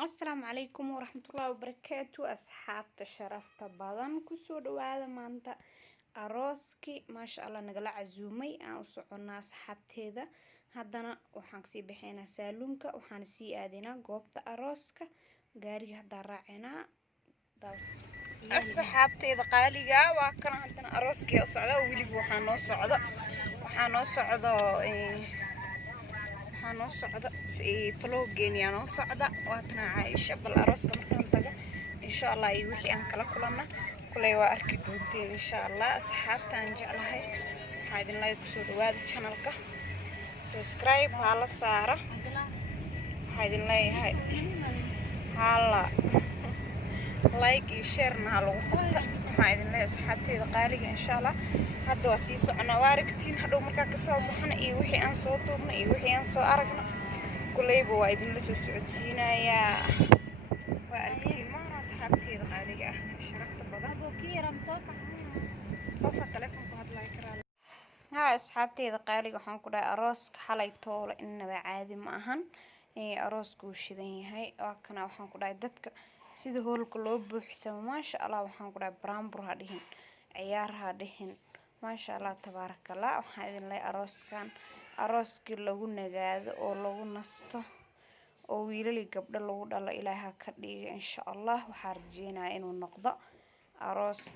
السلام عليكم ورحمة الله وبركاته أصحابتا شرفتا بدن كسو دوادا مانتا أروسكي ما شاء الله نقلا عزومي أو سعونا أصحابتيدا هادانا وحان كسي بحينا سالونكا وحان سي آدينا قوبتا أروسكا غاري هادا راعينا أصحابتيدا قاليقا واكنا هادانا أروسكي أصعدا وويليب وحان نو socdo vloggeeni noo socda waatana Caaisha bal arooska markaan tago insha Allah iyo wixii aan kala kulana kulay waa arki doonteen insha Allah asxaabtaan jeclahay waxaa idin like kusoo dhawaada channelka subscribe hala saara waxaa idin leeyahay hala like iyo share na lagu qabta waxaa idin leeyahay asxaabteeda qaaliga insha Allah hadda waa sii soconaa waa aragtiin hadhow markaa ka soo baxna iyo wixii aan soo duubna iyo wixii aan soo aragna kulayba waa idin la soo socodsiinayaa waa aragtiin maana asxaabteeda qaaliga ah sharafta badan qofka telefoonku hadlay karaa ها أصحابتي قالي وحن كده أروس حالي طول إنه عادي معهن أروس كوشدين هاي وكنا وحن كده دتك سيده هو القلوب بحسب ما شاء الله وحن كده برامبر هادهن عيار هادهن ما شاء الله تبارك الله وحنا لي أروس كان أروس كله نجاد أو لو نسته أو ويلي قبل لو دل إليها كدي إن شاء الله وحرجينا إنه النقطة أروس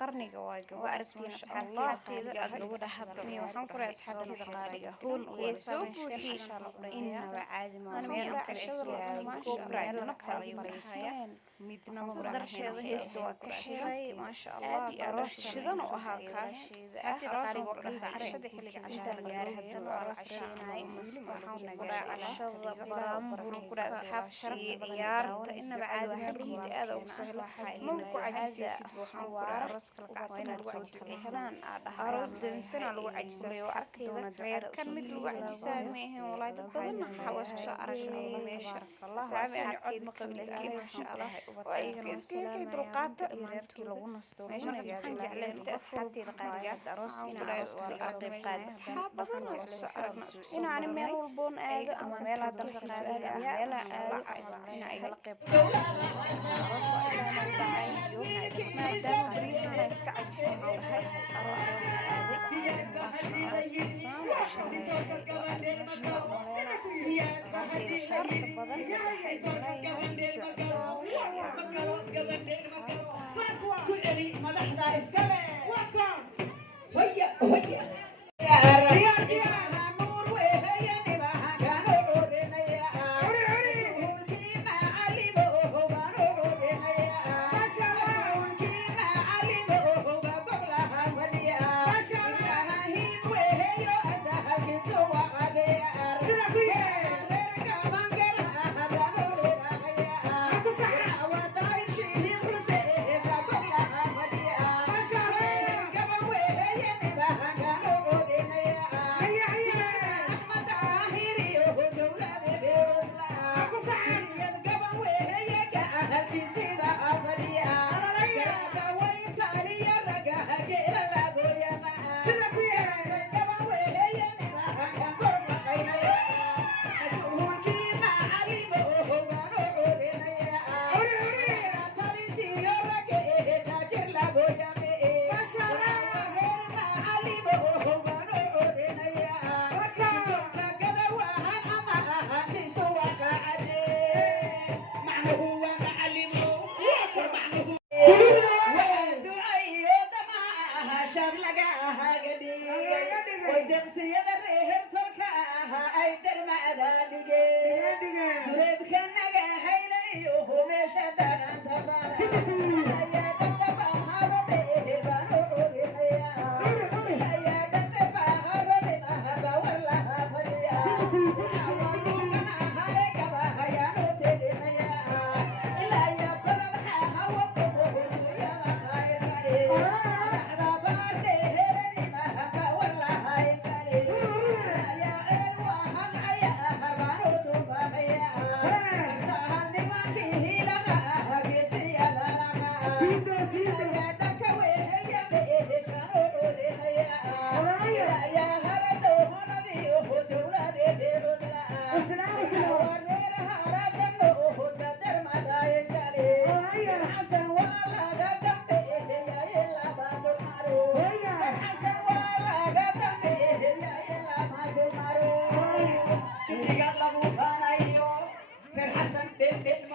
قرني جواج وأرسل ما شاء الله كذا أجود حضرني وحن كره أصحابي قارئة هون ويسوق إن شاء الله إنه عادي ما مين كالأشياء ما شاء الله نقل مريسنا ميتنا مبرر شيء هيستوى كشيء ما شاء الله أروس شذن وهاكاش أحد قارئ وقص عشرة حلقة عشرة جاره هذا أروس شيء مستحيل نجار على شذ برام بروكرة أصحاب شرف بديار إنه عادي حقيقي هذا وسهل ممكن عجزي وحوار أروس دنسنا لو عجزي وأكيد غير كان مثل عجزي ميه ولا تبغنا حواس سعرش ماشي سامي عاد مقبل ما شاء الله وأيضا كي درقات يركي لو نستو ماشي سبحان جعل أصحابتي دقائق أروس إن أقرب قاد أصحاب إن أنا ميل البون آجا أما ميل درس قادة ميل إن أيضا قرب أروس ما دام بريها ناس قاعد يسمعوا هاي أروس هذه أروس إنسان وشيء شرط بدن حيث لا يسوع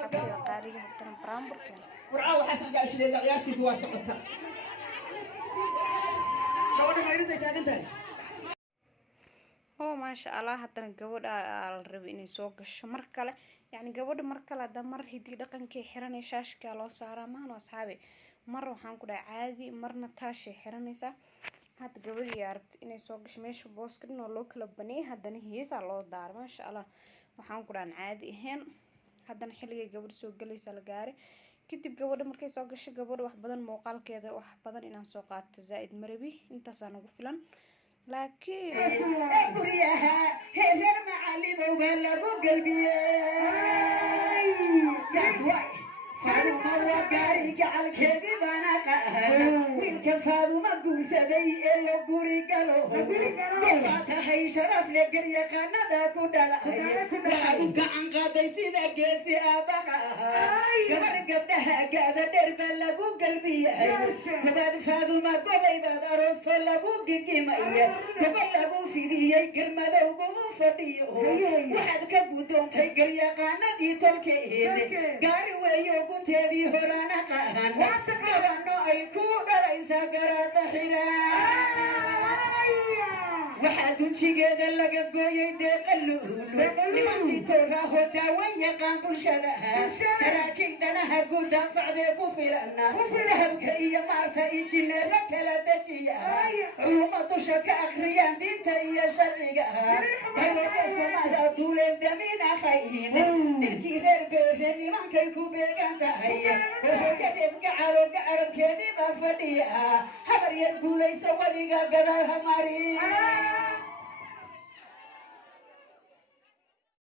asxaabteeda qaaliga haddana baraamburkeena ورعاو حسن قال شيء عيارتي سوا سعوتها gabadha ma irinta taagan tahay oo maasha Allah haddana gabadha la rabay inay soo gasho mar kale yani gabadha mar kale hadda mar hidii dhaqankay xiranay shaashka loo saaraa maano asxaabe mar waxaan ku dhahay caadi marna taashay xiranaysaa hadda gabadhii aragtay inay soo gasho meesha booska dhan oo loo kala baniyay haddana heesaa loo daaray maasha Allah waxaan ku dhahan caadi ahayn haddana xilligay gabadha soo galaysa la gaaray kadib gabadha markay soo gasho gabadha wax badan muuqaalkeeda wax badan inaan soo qaato zaaid marabi intaasaan ugu filan laakiin guryaha heer macallim oo lagu galbiyay saas waay faaduma waa gaari gacalkeedii baana qahan wiilka faaduma guursaday ee loo guri galo waa tahay sharaf le garyaqaanada ku dhalay waxaad u gacan qaaday sida geesi aabaha gabar gabdhaha gaada dheer baa lagu galbiyay gabaad faaduma gobay baad aroosto lagu gigimaya gabal lagu fidiyey garmadowgu u fadhiyo waxaad ka gudoontay garyaqaanadii tolkeed gaari weeyo gunteedii horaana qahan gabano ay ku dhalaysaa garaada xidhaan waxaa dunjigeeda laga gooyay deeqaluulu nimantii tooraaho daawan yaqaan bulshadaha saraakiil dhanaha guud anfacdee ku filana dahabka iyo maarta injineerla kala dejiya culuma dusha ka akriyaan diinta iyo sharciga bayloga samada duuleen damiin akhayn dilkii reer beere nimankay ku beegan tahay hooyadeed gacalooga carabkeedii baa fadhiya habar yar guulaysa wadiga gadaal hamari